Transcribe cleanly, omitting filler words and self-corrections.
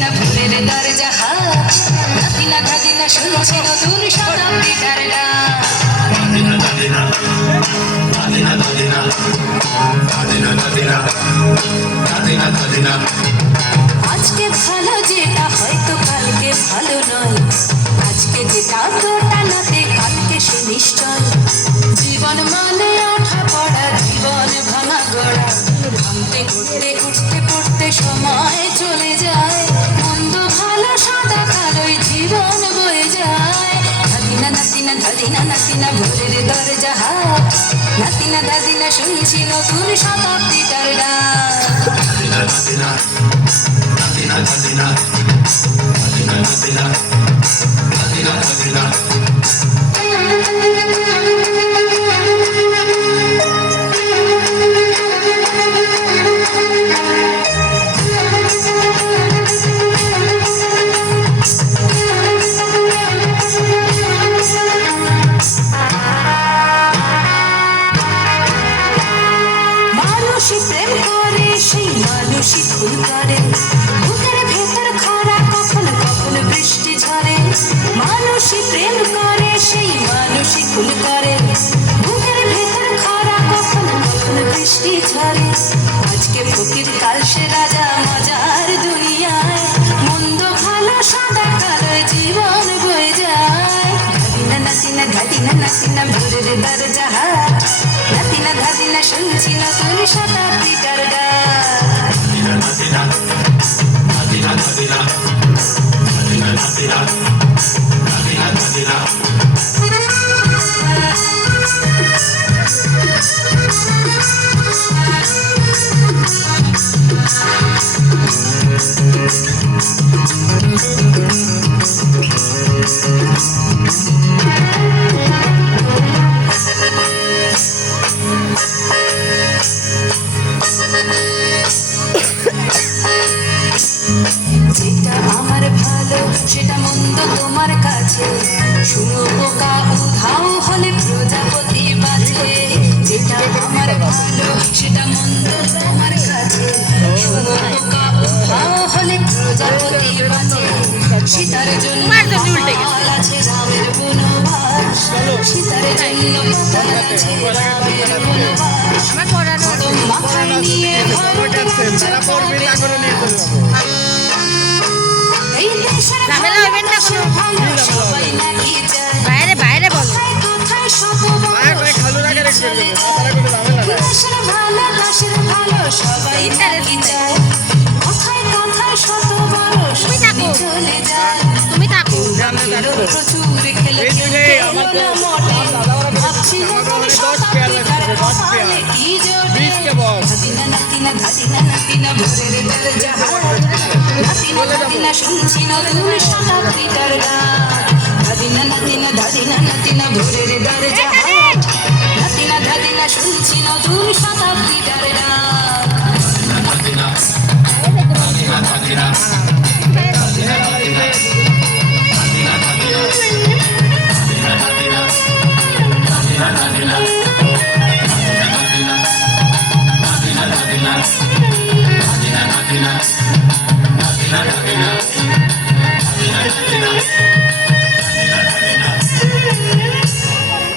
নাতিনা ভোরের দরজা হাত নাতিনা দাদিনা শুনছে নতুন শতাব্দীটার গান দাদিনা দাদিনা দাদিনা দাদিনা দাদিনা দাদিনা দাদিনা দাদিনা আজকে ভালো যেটা হয়তো কালকে ভালো নয় আজকে যেটা তোটা নাতে কালকে সে নিশ্চয় জীবন মানে আঠা পড়া জীবন ভাঙা গড়া ভাঙতে ঘুরতে উঠতে পড়তে সময় চলে যায় মন্দ ভালো সাদা কালোই জীবন বয়ে যায় দাদিনা নাতিনা দাদিনা নাতিনা ভোরের দরজা হাত নাতিনা দাদিনা শুনছি নতুন শতাব্দীটার গান দাদিনা দাদিনা দাদিনা দাদিনা দাদিনা দাদিনা দাদিনা দাদিনা মানুষই প্রেম করে সেই মানুষই ভুল করে বুকের ভেতর খরা কখন কখন বৃষ্টি ঝরে মানুষই প্রেম করে সেই মানুষই ভুল করে বুকের ভেতর খরা কখন কখন বৃষ্টি ঝরে আজকে ফকির কাল সে রাজা মজার দুনিয়ায় মন্দ ভালো সাদা কালো জীবন বয়ে যায় দাদিনা নাতিনা দাদিনা নাতিনা ভোরের দরজা হাত নাতিনা দাদিনা শুনছি নতুন শতাব্দীটার গান দাদিনা দাদিনা দাদিনা দাদিনা দাদিনা দাদিনা দাদিনা দাদিনা যেটা আমার ভালো সেটা মন্দ তোমার কাছে শুনো পোকা উধাও হলে প্রজাপতি বাজে যেটা আমার ভালো সেটা মন্দ তোমার কাছে শুনো পোকা উধাও হলে প্রজাপতি বাজে সীতার জন্য পাতাল আছে রামের বনবাস সীতার জন্য পাতাল আছে রামের বনবাস কদম মাথায় নিয়ে এই দেশের ঝামেলা হইবেন না কোনো। ভালো সবাই নাকি যায় বাইরে বাইরে বলো কোথায় শত বড় চলে যায় দেশের ভালো দেশের ভালো সবাই নাকি যায় কোথায় কোথায় শত বড় চলে যায় তুমি থাকো প্রচুর খেলে মনে মনে ভাবছি কি জোটে দাদিনা নাতিনা দাদিনা নাতিনা ভোরের দরজা হাত নাতিনা দাদিনা শুনছি নতুন শতাব্দীটার গান দাদিনা নাতিনা দাদিনা নাতিনা ভোরের দরজা হাত নাতিনা দাদিনা শুনছি নতুন শতাব্দীটার গান দাদিনা দাদিনা দাদিনা দাদিনা